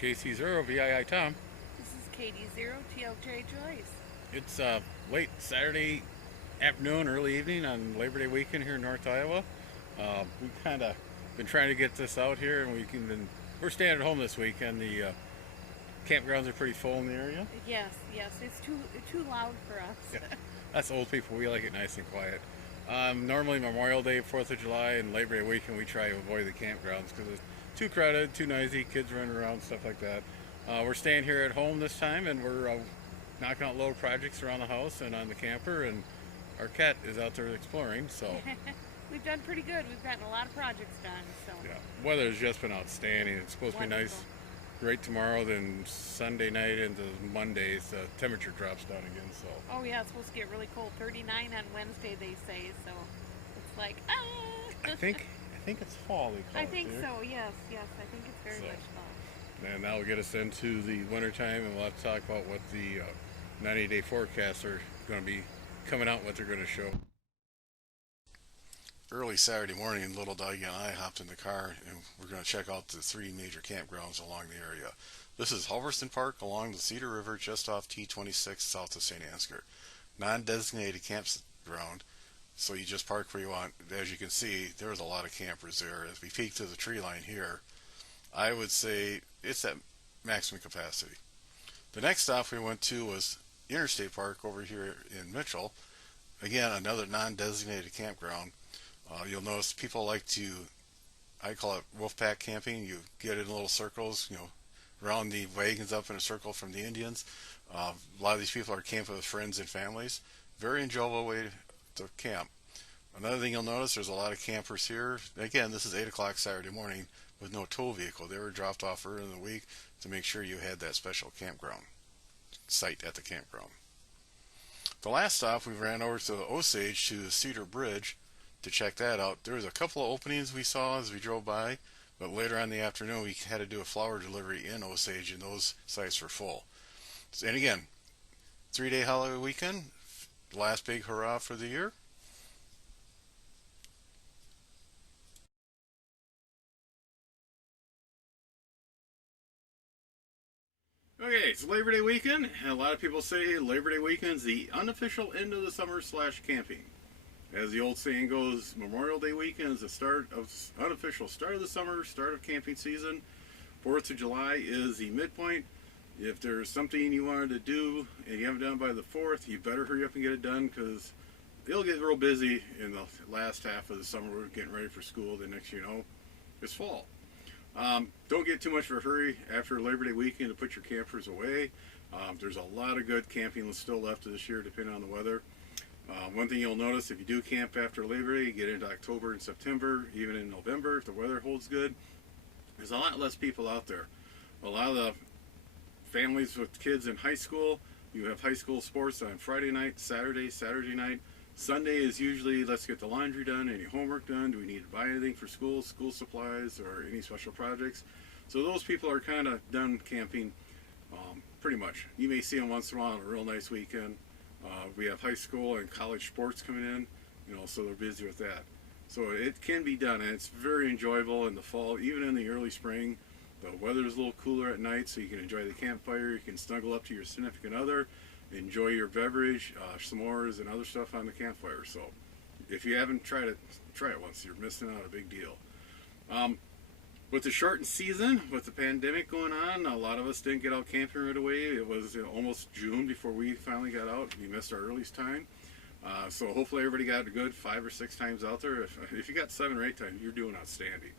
KC0 VII Tom. This is Katie Zero TLJ Joyce. It's late Saturday afternoon, early evening on Labor Day weekend here in North Iowa. We kind of been trying to get this out here, and we're staying at home this weekend. The campgrounds are pretty full in the area. Yes, yes, it's too loud for us. Yeah, that's old people. We like it nice and quiet. Normally Memorial Day, 4th of July, and Labor Day weekend, we try to avoid the campgrounds because it's too crowded, too noisy, kids running around, stuff like that. We're staying here at home this time, and we're knocking out little projects around the house and on the camper, and our cat is out there exploring. So We've done pretty good. We've gotten a lot of projects done. So yeah, weather's just been outstanding. It's supposed to be wonderful. nice, great tomorrow. Then Sunday night into Monday, the temperature drops down again. So Oh yeah, it's supposed to get really cold. 39 on Wednesday, they say. So it's like I ah. think I think it's fall. They call I it think there. so. Yes, yes. I think it's very So much fall. and that'll get us into the winter time, and we'll have to talk about what the 90-day forecasts are going to be coming out, what they're going to show. Early Saturday morning, little Dougie and I hopped in the car, and we're going to check out the three major campgrounds along the area. This is Hoverson Park along the Cedar River, just off T26 south of St. Ansgar. Non-designated campground, so you just park where you want. As you can see, there's a lot of campers there. As we peek to the tree line here, I would say it's at maximum capacity. The next stop we went to was Interstate Park over here in Mitchell. Again, another non-designated campground. You'll notice people like to, I call it wolf pack camping. You get in little circles, round the wagons up in a circle from the Indians. A lot of these people are camping with friends and families. Very enjoyable way to camp. Another thing you'll notice, there's a lot of campers here. Again, this is 8 o'clock Saturday morning with no tow vehicle. They were dropped off early in the week to make sure you had that special campground site at the campground. The last stop, we ran over to the Osage to the Cedar Bridge to check that out. There was a couple of openings we saw as we drove by, but later on in the afternoon we had to do a flower delivery in Osage, and those sites were full. And again, 3-day holiday weekend, last big hurrah for the year. Okay, it's Labor Day weekend, and a lot of people say Labor Day weekend is the unofficial end of the summer slash camping. As the old saying goes, Memorial Day weekend is the start of unofficial start of the summer, start of camping season. 4th of July is the midpoint. If there's something you wanted to do and you haven't done it by the 4th, you better hurry up and get it done, because it'll get real busy in the last half of the summer. We're getting ready for school. The next, it's fall. Don't get too much of a hurry after Labor Day weekend to put your campers away. There's a lot of good camping still left this year, depending on the weather. One thing you'll notice, if you do camp after Labor Day, you get into October and September, even in November, if the weather holds good, there's a lot less people out there. A lot of the families with kids in high school, you have high school sports on Friday night, Saturday night. Sunday is usually, let's get the laundry done, any homework done, do we need to buy anything for school supplies, or any special projects. So those people are kind of done camping, pretty much. You may see them once in a while on a real nice weekend. We have high school and college sports coming in, so they're busy with that. So it can be done, and it's very enjoyable in the fall, even in the early spring. The weather is a little cooler at night, so you can enjoy the campfire. You can snuggle up to your significant other, enjoy your beverage, s'mores, and other stuff on the campfire. So if you haven't tried it, try it once. You're missing out a big deal. With the shortened season, with the pandemic going on, a lot of us didn't get out camping right away. It was almost June before we finally got out. We missed our earliest time. So hopefully everybody got a good 5 or 6 times out there. If you got 7 or 8 times, you're doing outstanding.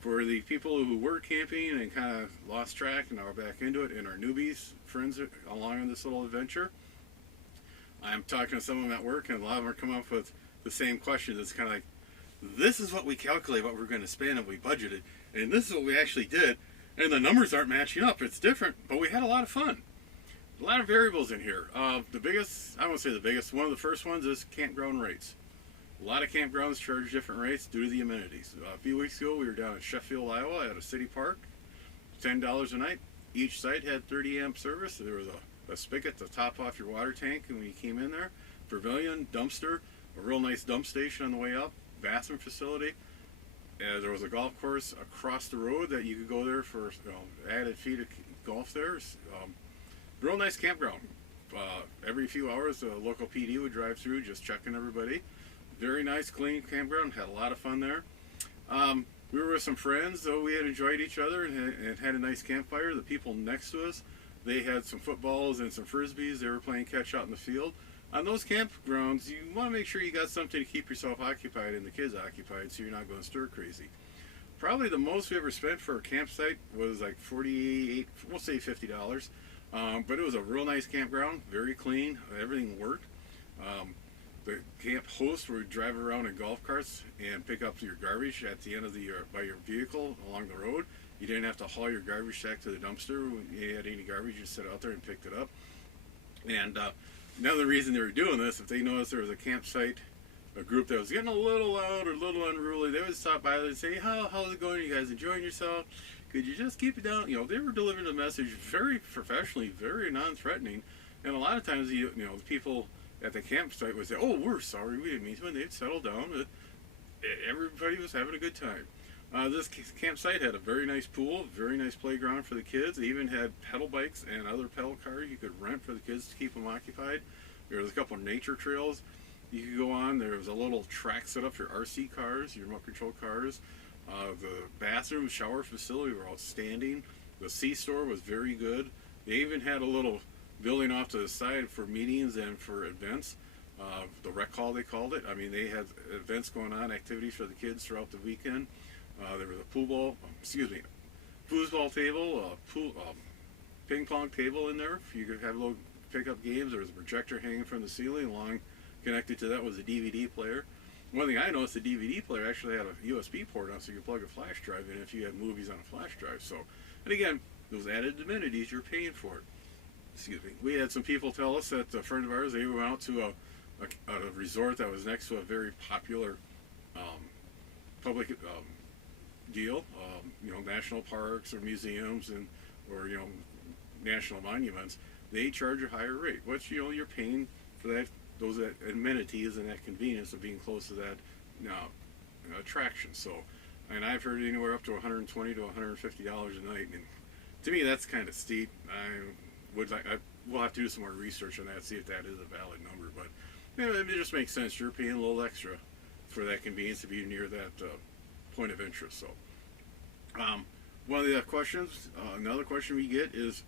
For the people who were camping and kind of lost track and are back into it, and our newbies, friends along on this little adventure, I'm talking to some of them at work, and a lot of them are coming up with the same questions. It's kind of like, this is what we calculate, what we're going to spend, and we budgeted, and this is what we actually did, and the numbers aren't matching up. It's different, but we had a lot of fun. A lot of variables in here. The biggest, I won't say the biggest, one of the first ones is campground rates. A lot of campgrounds charge different rates due to the amenities. A few weeks ago, we were down in Sheffield, Iowa at a city park, $10 a night. Each site had 30 amp service. There was a spigot to top off your water tank when you came in there. Pavilion, dumpster, a real nice dump station on the way up, bathroom facility. There was a golf course across the road that you could go there for added fee to golf there. Real nice campground. Every few hours, the local PD would drive through, just checking everybody. Very nice, clean campground. Had a lot of fun there. We were with some friends, though we had enjoyed each other and had a nice campfire. The people next to us, they had some footballs and some frisbees. They were playing catch out in the field. On those campgrounds, you want to make sure you got something to keep yourself occupied and the kids occupied, so you're not going stir crazy. Probably the most we ever spent for a campsite was like $48, we'll say $50. But it was a real nice campground, very clean. Everything worked. The camp host would drive around in golf carts and pick up your garbage at the end of by your vehicle along the road. You didn't have to haul your garbage sack to the dumpster. When you had any garbage, you just sit out there and picked it up. And another reason they were doing this, if they noticed there was a campsite, a group that was getting a little loud or a little unruly, they would stop by and say, how's it going? You guys enjoying yourself? Could you just keep it down? They were delivering the message very professionally, very non-threatening. And a lot of times, the people at the campsite would say, oh, we're sorry, we didn't mean to. And they'd settle down. Everybody was having a good time. This campsite had a very nice pool, very nice playground for the kids. They even had pedal bikes and other pedal cars you could rent for the kids to keep them occupied. There was a couple of nature trails you could go on. There was a little track set up for your RC cars, your remote control cars. The bathroom, shower facility were outstanding. The C-store was very good. They even had a little building off to the side for meetings and for events. The rec hall, they called it. I mean, they had events going on, activities for the kids throughout the weekend. There was a foosball table, ping pong table in there. You could have little pickup games. There was a projector hanging from the ceiling. Along connected to that was a DVD player. One thing I noticed, the DVD player actually had a USB port on, so you could plug a flash drive in if you had movies on a flash drive. So, and again, those added amenities, you're paying for it. Excuse me. We had some people tell us that a friend of ours, they went out to a resort that was next to a very popular public deal, national parks or museums or national monuments. They charge a higher rate, which you're paying for those amenities and that convenience of being close to that attraction. So, and I've heard anywhere up to $120 to $150 a night, and to me that's kind of steep. We'll have to do some more research on that, see if that is a valid number. But it just makes sense. You're paying a little extra for that convenience to be near that point of interest. So, one of the questions, another question we get is,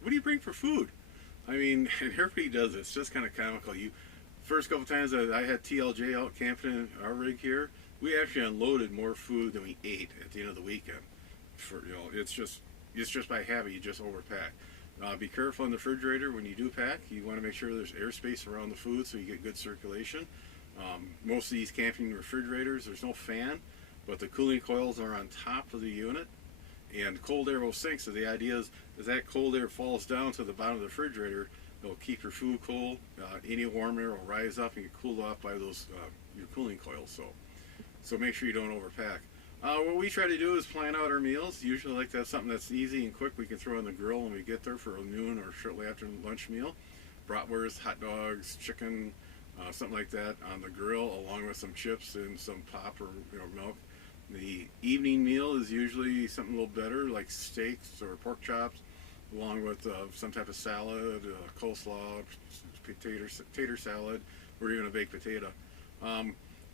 what do you bring for food? I mean, and everybody does it. It's just kind of comical. First couple times I had TLJ out camping in our rig here, we actually unloaded more food than we ate at the end of the weekend. It's just by habit. You just overpack. Be careful in the refrigerator when you do pack. You want to make sure there's airspace around the food so you get good circulation. Most of these camping refrigerators, there's no fan, but the cooling coils are on top of the unit, and cold air will sink. So the idea is, as that cold air falls down to the bottom of the refrigerator, it'll keep your food cool. Any warm air will rise up and get cooled off by those your cooling coils. So make sure you don't overpack. What we try to do is plan out our meals. Usually like to have something that's easy and quick we can throw on the grill when we get there for a noon or shortly after lunch meal. Bratwurst, hot dogs, chicken, something like that on the grill, along with some chips and some pop or milk. The evening meal is usually something a little better, like steaks or pork chops, along with some type of salad, coleslaw, tater salad, or even a baked potato.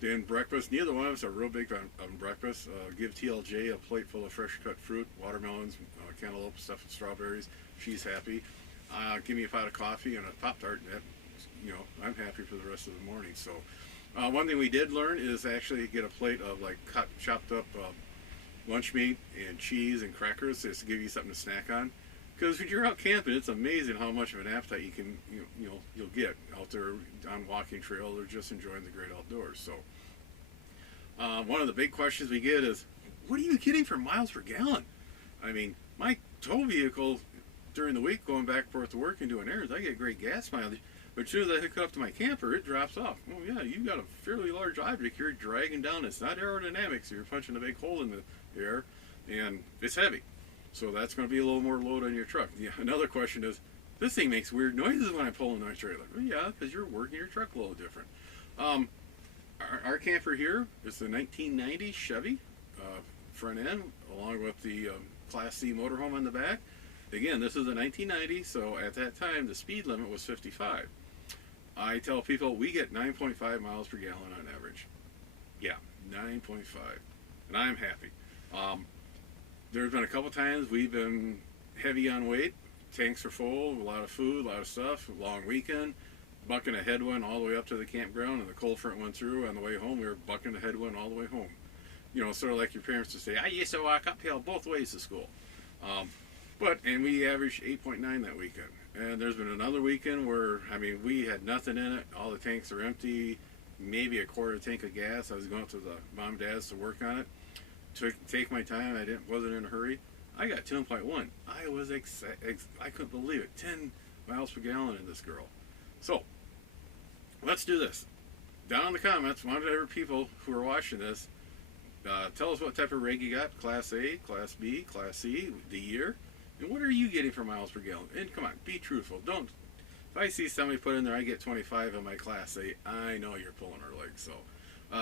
Then breakfast, neither one of us are real big on breakfast. Give TLJ a plate full of fresh cut fruit, watermelons, cantaloupe, stuff with strawberries. She's happy. Give me a pot of coffee and a Pop-Tart, and I'm happy for the rest of the morning. So one thing we did learn is actually get a plate of chopped up lunch meat and cheese and crackers just to give you something to snack on. Because when you're out camping, it's amazing how much of an appetite you can you'll get out there on walking trails or just enjoying the great outdoors. So one of the big questions we get is, what are you getting for miles per gallon? I mean, my tow vehicle during the week going back and forth to work and doing errands, I get great gas mileage. But as soon as I hook it up to my camper, it drops off. Oh yeah, you've got a fairly large object you're dragging down. It's not aerodynamic, so you're punching a big hole in the air, and it's heavy. So that's going to be a little more load on your truck. Another question is, this thing makes weird noises when I pull in my trailer. Well, yeah, because you're working your truck a little different. Our camper here is the 1990 Chevy. front end, along with the Class C motorhome on the back. Again, this is a 1990, so at that time the speed limit was 55. I tell people we get 9.5 miles per gallon on average. Yeah, 9.5, and I'm happy. There's been a couple times we've been heavy on weight. Tanks are full, a lot of food, a lot of stuff, long weekend, bucking a headwind all the way up to the campground, and the cold front went through. On the way home, we were bucking a headwind all the way home. You know, sort of like your parents would say, I used to walk uphill both ways to school. And we averaged 8.9 that weekend. And there's been another weekend where, I mean, we had nothing in it. All the tanks are empty, maybe a quarter tank of gas. I was going to the mom and dad's to work on it. Take my time. Wasn't in a hurry. I got 10.1. I was I couldn't believe it. 10 miles per gallon in this girl. So let's do this. Down in the comments, whatever people who are watching this, tell us what type of rig you got. Class A, Class B, Class C, the year, and what are you getting for miles per gallon? And come on, be truthful. Don't. If I see somebody put in there, I get 25 in my Class A, I know you're pulling our leg. So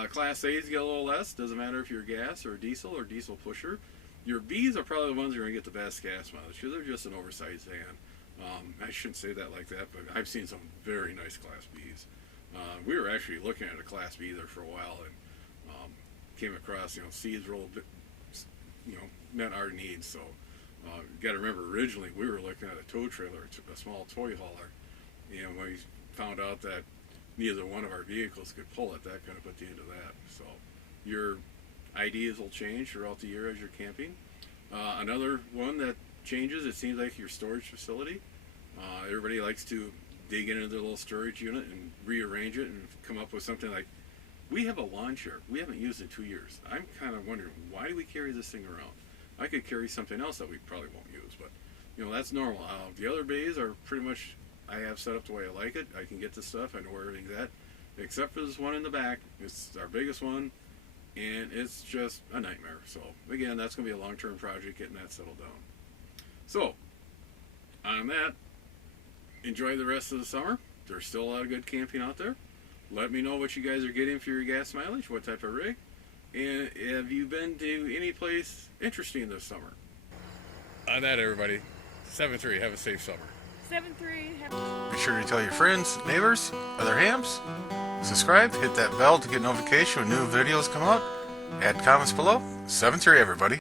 Class A's get a little less. Doesn't matter if you're gas or diesel pusher. Your B's are probably the ones that are going to get the best gas mileage because they're just an oversized van. I shouldn't say that like that, but I've seen some very nice Class B's. We were actually looking at a Class B there for a while and came across, C's were a little bit, met our needs. So you got to remember, originally we were looking at a tow trailer, a small toy hauler. And when we found out that neither one of our vehicles could pull it, that kind of put the end of that. So your ideas will change throughout the year as you're camping. Another one that changes, it seems like your storage facility. Everybody likes to dig into their little storage unit and rearrange it and come up with something like, we have a lawn chair. We haven't used it in 2 years. I'm kind of wondering, why do we carry this thing around? I could carry something else that we probably won't use, but that's normal. The other bays are pretty much, I have set up the way I like it. I can get the stuff. I know where everything's at, except for this one in the back. It's our biggest one, and it's just a nightmare. So again, that's going to be a long-term project, getting that settled down. So on that, enjoy the rest of the summer. There's still a lot of good camping out there. Let me know what you guys are getting for your gas mileage, what type of rig, and have you been to any place interesting this summer? On that, everybody, 7-3, have a safe summer. 7-3. Be sure to tell your friends, neighbors, other hams. Subscribe, hit that bell to get notification when new videos come out. Add comments below. 7-3, everybody.